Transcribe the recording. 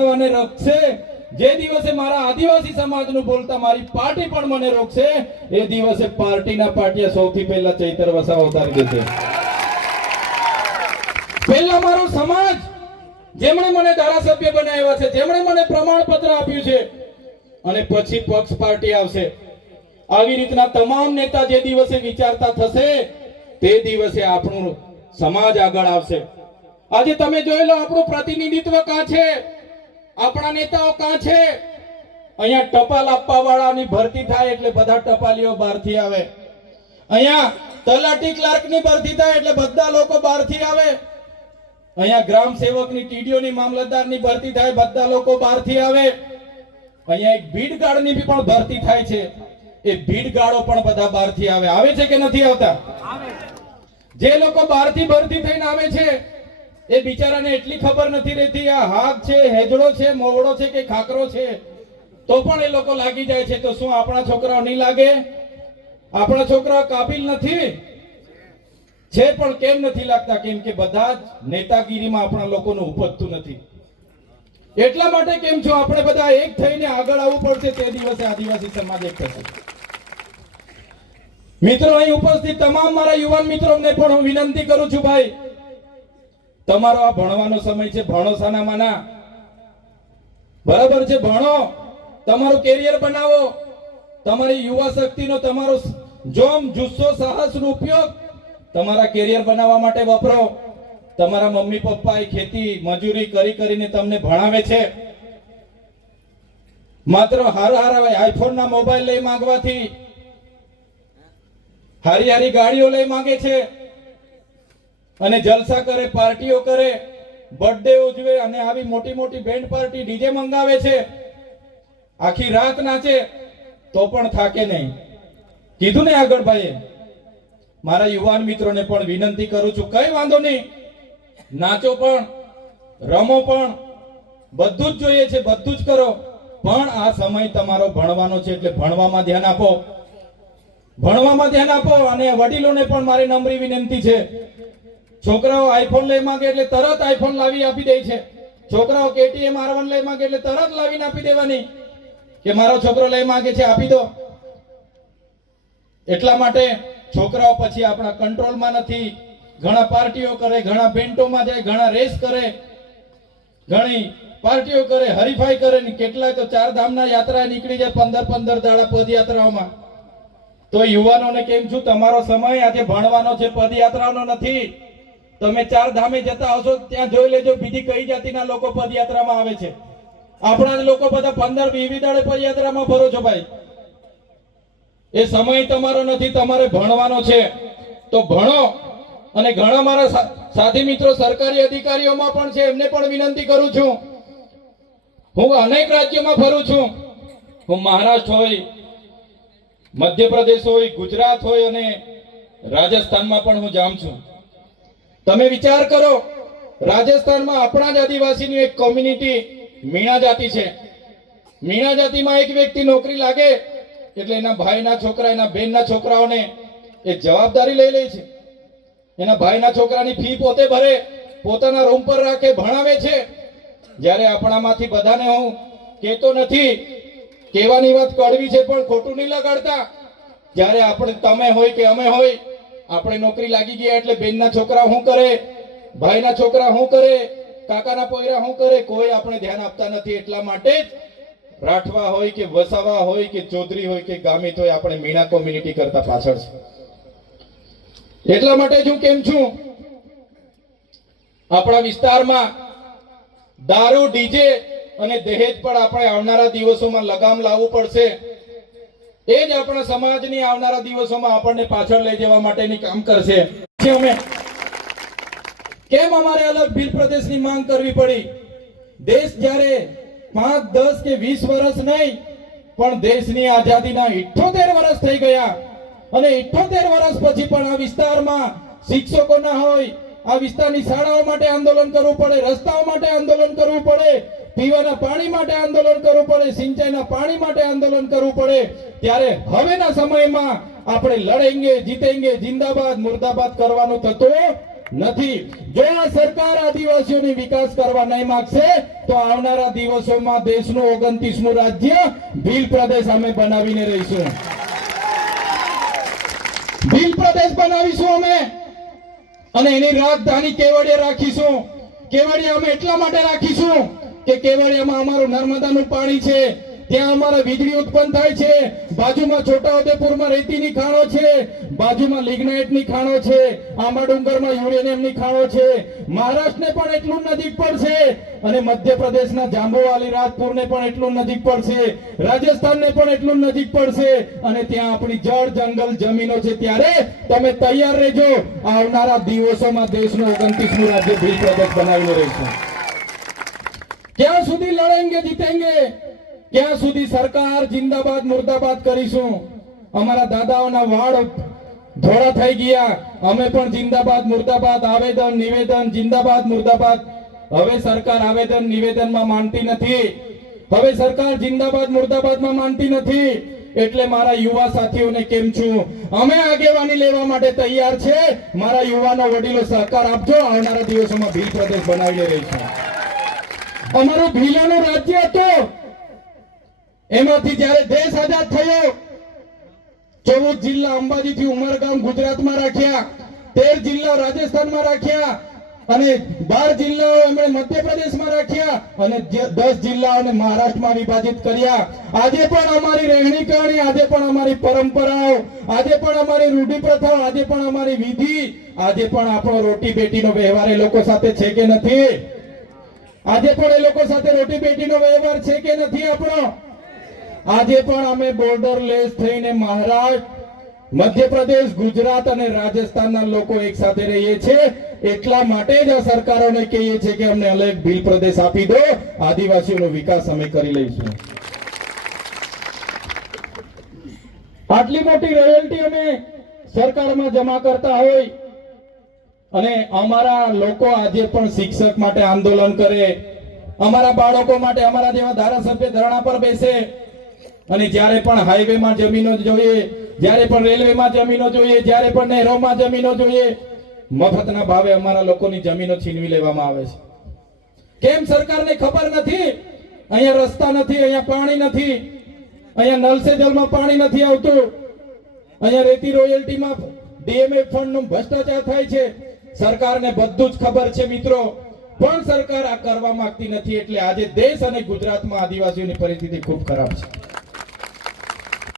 મને રોકશે, જે દિવસે મારા આદિવાસી સમાજનું બોલતા મારી પાર્ટી પણ મને રોકશે, એ દિવસે પાર્ટીના પાટિયા સૌથી પહેલા ચૈતર વસાવા ઉતારી દેશે. પહેલા મારો સમાજ, જેમણે મને ધારાસભ્ય બનાવ્યા છે, જેમણે મને પ્રમાણપત્ર આપ્યું છે, અને પછી પક્ષ પાર્ટી આવશે. આવી રીતના તમામ નેતા જે દિવસે વિચારતા થશે, તે દિવસે આપણું સમાજ આગળ આવશે. આજે તમે જોઈ લો, આપણું પ્રતિનિધિત્વ કાં છે, આપણા નેતાઓ કાં છે? અહીંયા ટપાલ આપવા વાળાની ભરતી થાય એટલે બધા ટપાલીઓ બહારથી આવે. અહીંયા તલાટી ક્લાર્કની ભરતી થાય એટલે બધા લોકો બહારથી આવે. અહીંયા ગ્રામ સેવકની, ટીડીઓની, મામલતદારની ભરતી થાય, બધા લોકો બહારથી આવે. અહીંયા એક ભીડ ગાર્ડની પણ ભરતી થાય છે, એ ભીડ ગાર્ડો પણ બધા બહારથી આવે. આવે છે કે નથી આવતા? જે લોકો બહારથી ભરતી થઈને આવે છે, એ બિચારાને એટલી ખબર નથી રહેતી આ હાક છે, હેજડો છે, મોવડો છે કે ખાકરો છે, તો પણ એ લોકો લાગી જાય છે. તો શું આપણા છોકરાઓ નહીં લાગે? આપણા છોકરાઓ કાબિલ નથી છે, પણ કેમ નથી લાગતા? કેમ કે બધા જ નેતાગીરીમાં આપણા લોકોનું ઉપજતું નથી. એટલા માટે કેમ છો, આપણે બધા એક થઈને આગળ આવવું પડશે. તે દિવસે આદિવાસી સમાજ એક થશે. મિત્રો, અહીં ઉપસ્થિત તમામ મારા યુવાન મિત્રોને પણ હું વિનંતી કરું છું, ભાઈ, તમારો આ ભણવાનો સમય છે, ભણો સાનામાના, બરાબર છે, ભણો, તમારું કેરિયર બનાવો. તમારી યુવા શક્તિનો, તમારો જોમ, જુસ્સો, સાહસનો ઉપયોગ તમારા કેરિયર બનાવવા માટે વપરો. તમારા મમ્મી પપ્પા એ ખેતી મજૂરી કરીને તમને ભણાવે છે. માત્ર હારા આઈફોન ના મોબાઈલ લઈ માંગવાથી, હારી ગાડીઓ લઈ માંગે છે, અને જલસા કરે, પાર્ટીઓ કરે, બર્થડે ઉજવે, અને આવી મોટી મોટી બેન્ડ પાર્ટી, ડીજે મંગાવે છે, આખી રાત નાચે, તો પણ થાકે નહીં. કીધું ને આગળ ભાઈએ. મારા યુવાન મિત્રોને પણ વિનંતી કરું છું, કઈ વાંધો નહીં, નાચો પણ, રમો પણ, બધું જ જોઈએ છે, બધું જ કરો, પણ આ સમય તમારો ભણવાનો છે, એટલે ભણવામાં ધ્યાન આપો. ભણવામાં ધ્યાન આપો. અને વડીલોને પણ મારી નમ્ર વિનંતી છે, છોકરાઓ આઈફોન લઈ માંગે એટલે તરત આઈફોન લાવી આપી દે છે. છોકરાઓ KTM R1 લઈ માંગે એટલે તરત લાવીને આપી દેવાની, કે મારો છોકરો લઈ માંગે છે આપી દો. એટલા માટે છોકરાઓ પછી આપણા કંટ્રોલમાં નથી. ઘણા પાર્ટીઓ કરે, ઘણા બેન્ટોમાં જાય, ઘણા રેસ કરે, ઘણી પાર્ટીઓ કરે, હરીફાઈ કરે, ને કેટલાય તો 4 ધામના યાત્રા નીકળી જાય 15 દાડા પદયાત્રાઓમાં. તો યુવાનોને કેમ છું, તમારો સમય આજે ભણવાનો છે, પદયાત્રાનો નથી. તમે 4 ધામે જતા હશો, ત્યાં જોઈ લેજો બીજી કઈ જાતિના લોકો પદયાત્રામાં આવે છે. આપણા જ લોકો બધા 15-20 દાડે પદયાત્રામાં ભરો છો ભાઈ. એ સમય તમારો નથી, તમારે ભણવાનો છે. તો ભણો. અને ઘણા મારા સાથી મિત્રો સરકારી અધિકારીઓમાં પણ છે, એમને પણ વિનંતી કરું છું. હું અનેક રાજ્યોમાં ફરું છું. હું મહારાષ્ટ્ર હોય, મધ્યપ્રદેશ હોય, ગુજરાત હોય, અને રાજસ્થાનમાં પણ હું જામ છું. તમે વિચાર કરો, રાજસ્થાનમાં આપણા જ આદિવાસીની એક કોમ્યુનિટી મીણા જાતિ છે. મીણા જાતિમાં એક વ્યક્તિ નોકરી લાગે એટલે એના ભાઈના છોકરા, એના બહેનના છોકરાઓને એ જવાબદારી લઈ લે છે. એના ભાઈના છોકરાની ફી પોતે ભરે, પોતાના રૂમ પર રાખે, ભણાવે છે. જ્યારે આપણામાંથી બધાને હું કહેતો નથી, કહેવાની વાત કડવી છે, પણ ખોટું નહીં લગાડતા. જ્યારે આપણે, તમે હોય કે અમે હોય, આપણે નોકરી લાગી ગયા એટલે બેનના છોકરા શું કરે, ભાઈના છોકરા શું કરે, કાકાના પોયરા શું કરે, કોઈ આપણે ધ્યાન આપતા નથી. એટલા માટે જ રાઠવા હોય કે વસાવા હોય કે ચૌધરી હોય કે ગામિત હોય, આપણે મીણા કોમ્યુનિટી કરતા પાછળ છે. એટલા માટે જ હું કેમ છું, આપણા વિસ્તારમાં દારૂ, ડીજે અને દહેજ પર આપણે આવનારા દિવસોમાં લગામ લાવવું પડશે. એ જ આપણા સમાજની આવનારા દિવસોમાં આપણને પાછળ લઈ જવા માટેની કામ કરશે. અમે કેમ અમારે અલગ ભીલ પ્રદેશની માંગ કરવી પડી? દેશ જ્યારે 5, 10 કે 20 વર્ષ નહીં, પણ દેશની આઝાદીના 78 વર્ષ થઈ ગયા, અને 78 વર્ષ પછી પણ આ વિસ્તારમાં શિક્ષકો ના હોય, આ વિસ્તારની શાળાઓ માટે આંદોલન કરવું પડે, રસ્તાઓ માટે આંદોલન કરવું પડે, પીવાના પાણી માટે આંદોલન કરવું પડે, સિંચાઈના પાણી માટે આંદોલન કરવું પડે. ત્યારે હવેના સમયમાં આપણે લડેંગે, જીતેંગે, જિંદાબાદ, મુર્દાબાદ કરવાનું થતું નથી. જો આ સરકાર આદિવાસીઓની વિકાસ કરવા નહીં માંગશે તો આવનારા દિવસોમાં દેશનું 29મું રાજ્ય ભીલ પ્રદેશ અમે બનાવીને રહીશું. ભીલ પ્રદેશ બનાવીશું અમે, અને એની રાજધાની કેવડિયા રાખીશું. કેવડિયા અમે એટલા માટે રાખીશું કે કેવડિયામાં અમારું નર્મદાનું પાણી છે, ત્યાં અમારે વીજળી ઉત્પન્ન થાય છે, બાજુમાં છોટાઉદેપુરમાં રેતીની ખાણો છે, બાજુમાં લિગ્નાઇટની ખાણો છે, આંબા ડુંગરમાં યુરેનિયમની ખાણો છે. મહારાષ્ટ્રને પણ એટલું નજીક પડશે, અને મધ્યપ્રદેશના જાંબુવાલી રાજપુરને પણ એટલું નજીક પડશે, રાજસ્થાનને પણ એટલું નજીક પડશે, અને ત્યાં આપણી જળ જંગલ જમીનો છે. ત્યારે તમે તૈયાર રહેજો, આવનારા દિવસોમાં દેશનું 29મું રાજ્ય ભીલ પ્રદેશ બનાવીને રહીશું. ક્યાં સુધી લડેંગે જીતેંગે, ક્યાં સુધી સરકાર જિંદાબાદ મુર્દાબાદ કરીશું. અમારા દાદાઓના વાળ ધોળા થઈ ગયા, અમે પણ જિંદાબાદ મુર્દાબાદ, આવેદન નિવેદન જિંદાબાદ મુર્દાબાદ. હવે સરકાર આવેદન નિવેદનમાં માનતી નથી, હવે સરકાર જિંદાબાદ મુર્દાબાદમાં માનતી નથી. એટલે મારા યુવા સાથીઓને કેમ છું, અમે આગેવાની લેવા માટે તૈયાર છે. મારા યુવાનો વડીલો સહકાર આપજો, આવનારા દિવસોમાં ભીલ પ્રદેશ બનાવી રહીશું. અમારું ભીલોનું રાજ્ય હતું, એમાંથી જ્યારે દેશ આઝાદ થયો 14 જિલ્લા અંબાજીથી ઉમરગામ ગુજરાતમાં રાખ્યા, 13 જિલ્લા રાજસ્થાનમાં રાખ્યા, અને 12 જિલ્લાઓ એમણે મધ્યપ્રદેશમાં રાખ્યા, અને 10 જિલ્લાઓને મહારાષ્ટ્રમાં વિભાજિત કર્યા. આજે પણ અમારી રહેણી કરણી, આજે પણ અમારી પરંપરાઓ, આજે પણ અમારી રૂઢિ પ્રથાઓ, આજે પણ અમારી વિધિ, આજે પણ આપણો રોટી બેટીનો વ્યવહાર એ લોકો સાથે છે કે નથી? આજે પણ એ લોકો સાથે રોટી બેટીનો વ્યવહાર છે કે નથી આપણો? આજે પણ અમે બોર્ડરલેસ થઈને મહારાષ્ટ્ર, મધ્યપ્રદેશ, ગુજરાત અને રાજસ્થાનના લોકો એક સાથે રહીએ છીએ. એટલા માટે જ આ સરકારોને કહીએ છીએ કે અમને અલગ ભીલ પ્રદેશ આપી દો, આદિવાસીઓનો વિકાસ અમે કરી લઈશું. આટલી મોટી રોયલ્ટી અમે સરકારમાં જમા કરતા હોય, અને અમારા લોકો આજે પણ શિક્ષક માટે આંદોલન કરે, અમારા બાળકો માટે અમારા જેવા ધારાસભ્ય ધરણા પર બેસે, અને જ્યારે પણ હાઈવેમાં જમીનો જોઈએ, જ્યારે પણ રેલવેમાં જમીનો જોઈએ, જ્યારે પણ નહેરોમાં જમીનો જોઈએ, મફતના ભાવે અમારા લોકોની જમીનો છીનવી લેવામાં આવે છે. કેમ સરકારને ખબર નથી? અહીંયા રસ્તા નથી, અહીંયા પાણી નથી, અહીંયા નલ સે જલમાં પાણી નથી આવતું, અહીંયા રેતી રોયલ્ટીમાં ડીએમએફ ફંડનો ભ્રષ્ટાચાર થાય છે. સરકારને બધું જ ખબર છે મિત્રો, પણ સરકાર આ કરવા માંગતી નથી. એટલે આજે દેશ અને ગુજરાતમાં આદિવાસીઓની પરિસ્થિતિ ખૂબ ખરાબ છે.